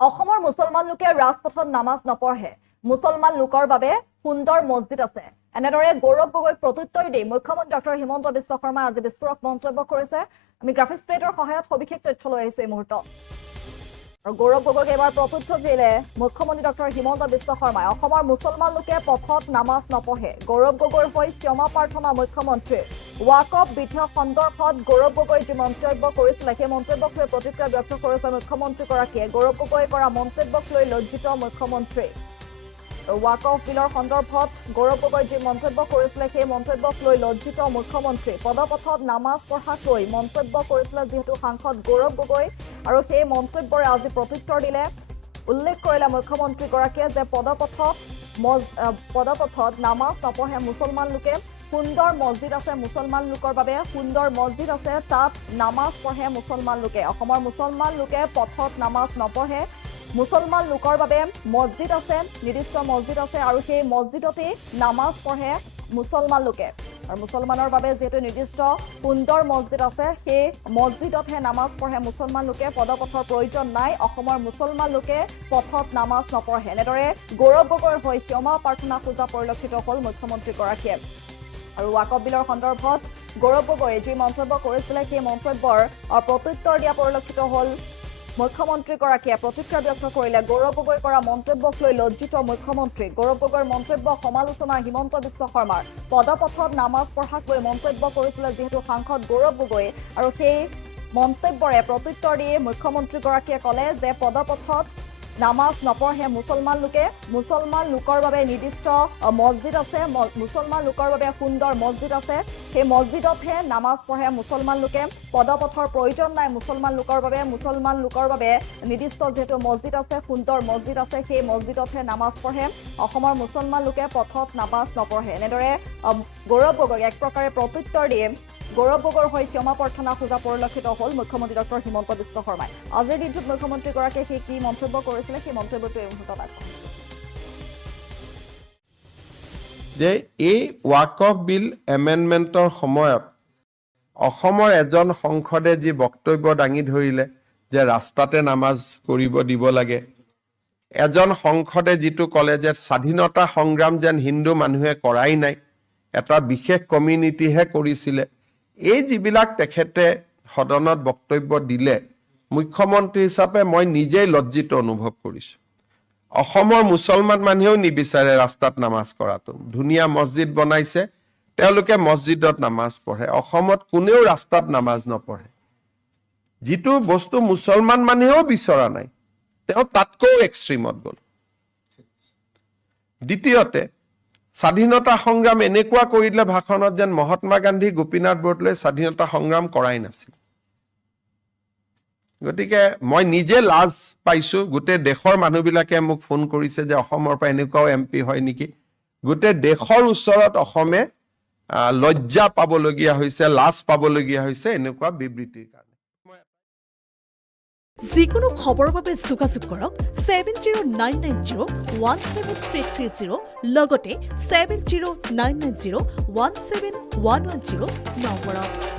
অসমৰ মুছলমান লোকে ৰাজপথত নামাজ নপঢ়ে মুছলমান লোকৰ বাবে সুন্দৰ মছজিদ আছে এনেদৰে গৌৰৱ গগৈক প্ৰত্যুত্তৰ দি মুখ্যমন্ত্ৰী ডক্টৰ হিমন্ত বিশ্ব শৰ্মা আজি বিস্ফোৰক মন্তব্য কৰিছে আমি গ্ৰাফিক্স প্লেটৰ সহায়ত সবিশেষ তথ্য লৈ আহিছো এই মুহূৰ্তত আৰু গৌৰৱ গগৈক এবাৰ প্ৰত্যুত্তৰ দিলে মুখ্যমন্ত্ৰী ডক্টৰ হিমন্ত বিশ্ব শৰ্মাই অসমৰ মুছলমান লোকে পথত নামাজ নপঢ়ে গৌৰৱ গগৈৰ হৈ ক্ষমা প্ৰাৰ্থনা মুখ্যমন্ত্ৰীৰ ওয়াকফ বিধেয়ক সন্দৰ্ভত গৌৰৱ গগৈ যি মন্তব্য কৰিছিল সেই মন্তব্যক লৈ প্ৰতিক্ৰিয়া ব্যক্ত কৰিছে মুখ্যমন্ত্ৰীগৰাকীয়ে গৌৰৱ গগৈ কৰা মন্তব্যক লৈ লজ্জিত মুখ্যমন্ত্ৰী ওয়াকফ বিলৰ সন্দৰ্ভত গৌৰৱ গগৈ যি মন্তব্য কৰিছিল সেই মন্তব্যক লৈ লজ্জিত মুখ্যমন্ত্ৰী পদপথত নামাজ পঢ়াক লৈ মন্তব্য কৰিছিল যেহেতু সাংসদ গৌৰৱ গগৈ আৰু সেই মন্তব্যৰে আজি প্ৰত্যুত্তৰ দিলে উল্লেখ কৰিলে মুখ্যমন্ত্ৰীগৰাকীয়ে যে পদপথত নামাজ নপঢ়ে মুছলমান লোকে সুন্দৰ মছজিদ আছে মুছলমান লোকৰ বাবে সুন্দৰ মছজিদ আছে তাত নামাজ পঢ়ে মুছলমান লোকে অসমৰ মুছলমান লোকে পথত নামাজ নপঢ়ে মুছলমান লোকৰ বাবে মছজিদ আছে নিৰ্দিষ্ট মছজিদ আছে আৰু সেই মছজিদতেই নামাজ পঢ়ে মুছলমান লোকে আৰু মুছলমানৰ বাবে যেহেতু নিৰ্দিষ্ট সুন্দৰ মছজিদ আছে সেই মছজিদতহে নামাজ পঢ়ে মুছলমান লোকে পদপথৰ প্ৰয়োজন নাই অসমৰ মুছলমান লোকে পথত নামাজ নপঢ়ে এনেদৰে গৌৰৱ গগৈৰ হৈ ক্ষমা প্ৰাৰ্থনা খোজা পৰিলক্ষিত হ'ল মুখ্যমন্ত্ৰীগৰাকীয়ে আৰু ওয়াকফ বিলৰ সন্দৰ্ভত গৌৰৱ গগৈয়ে যি মন্তব্য কৰিছিলে সেই মন্তব্যৰ প্ৰত্যুত্তৰ দিয়া পৰিলক্ষিত হ'ল মুখ্যমন্ত্ৰীগৰাকীয়ে প্ৰতিক্ৰিয়া ব্যক্ত কৰিলে গৌৰৱ গগৈ কৰা মন্তব্যক লৈ লজ্জিত মুখ্যমন্ত্ৰী গৌৰৱ গগৈৰ মন্তব্য সমালোচনা হিমন্ত বিশ্ব শৰ্মাৰ পদপথত নামাজ পঢ়াক লৈ মন্তব্য কৰিছিলে যিহেতু সাংসদ গৌৰৱ গগৈ আৰু সেই মন্তব্যৰে প্ৰত্যুত্তৰ দি মুখ্যমন্ত্ৰীগৰাকীয়ে ক'লে যে পদপথত নামাজ নপঢ়ে মুছলমান লোকে মুছলমান লোকৰ বাবে নিৰ্দিষ্ট মছজিদ আছে মুছলমান লোকৰ বাবে সুন্দৰ মছজিদ আছে সেই মছজিদতহে নামাজ পঢ়ে মুছলমান লোকে পদপথৰ প্ৰয়োজন নাই মুছলমান লোকৰ বাবে নিৰ্দিষ্ট যেহেতু মছজিদ আছে সুন্দৰ মছজিদ আছে সেই মছজিদতহে নামাজ পঢ়ে অসমৰ মুছলমান লোকে পথত নামাজ নপঢ়ে এনেদৰে গৌৰৱ গগৈক এক প্ৰকাৰে প্ৰত্যুত্তৰ দিয়ে গৌৰৱ গগৈৰ হৈ ক্ষমা প্ৰাৰ্থনা খোজা পৰিলক্ষিত হ'ল মুখ্যমন্ত্ৰী ডক্টৰ হিমন্ত বিশ্ব শৰ্মাই আজিৰ দিনটোত মুখ্যমন্ত্ৰীগৰাকীয়ে সেই কি মন্তব্য কৰিছিলে সেই মন্তব্যটো এই মুহূৰ্তত যে এই ওয়াকফ বিল এমেণ্ডমেণ্টৰ সময়ত অসমৰ এজন সংসদে যি বক্তব্য দাঙি ধৰিলে যে ৰাস্তাতে নামাজ কৰিব দিব লাগে এজন সংসদে যিটো ক'লে যে স্বাধীনতা সংগ্ৰাম যেন হিন্দু মানুহে কৰাই নাই এটা বিশেষ কমিউনিটিহে কৰিছিলে এই যিবিলাক তেখেতে সদনত বক্তব্য দিলে মুখ্যমন্ত্ৰী হিচাপে মই নিজেই লজ্জিত অনুভৱ কৰিছো অসমৰ মুছলমান মানুহেও নিবিচাৰে ৰাস্তাত নামাজ কৰাটো ধুনীয়া মছজিদ বনাইছে তেওঁলোকে মছজিদত নামাজ পঢ়ে অসমত কোনেও ৰাস্তাত নামাজ নপঢ়ে যিটো বস্তু মুছলমান মানুহেও বিচৰা নাই তেওঁ তাতকৈ এক্সট্ৰিমত গ'ল দ্বিতীয়তে স্বাধীনতা সংগ্ৰাম এনেকুৱা কৰি দিলে ভাষণত যেন মহাত্মা গান্ধী গোপীনাথ বৰদলৈ স্বাধীনতা সংগ্ৰাম কৰাই নাছিল গতিকে মই নিজে লাজ পাইছো গোটেই দেশৰ মানুহবিলাকে মোক ফোন কৰিছে যে অসমৰ পৰা এনেকুৱাও এমপি হয় নেকি গোটেই দেশৰ ওচৰত অসমে লজ্জা পাবলগীয়া হৈছে লাজ পাবলগীয়া হৈছে এনেকুৱা বিবৃতিৰ কাৰণে যিকোনো খবৰৰ বাবে যোগাযোগ কৰক 7099017330 লগতে 7099017110 নম্বৰত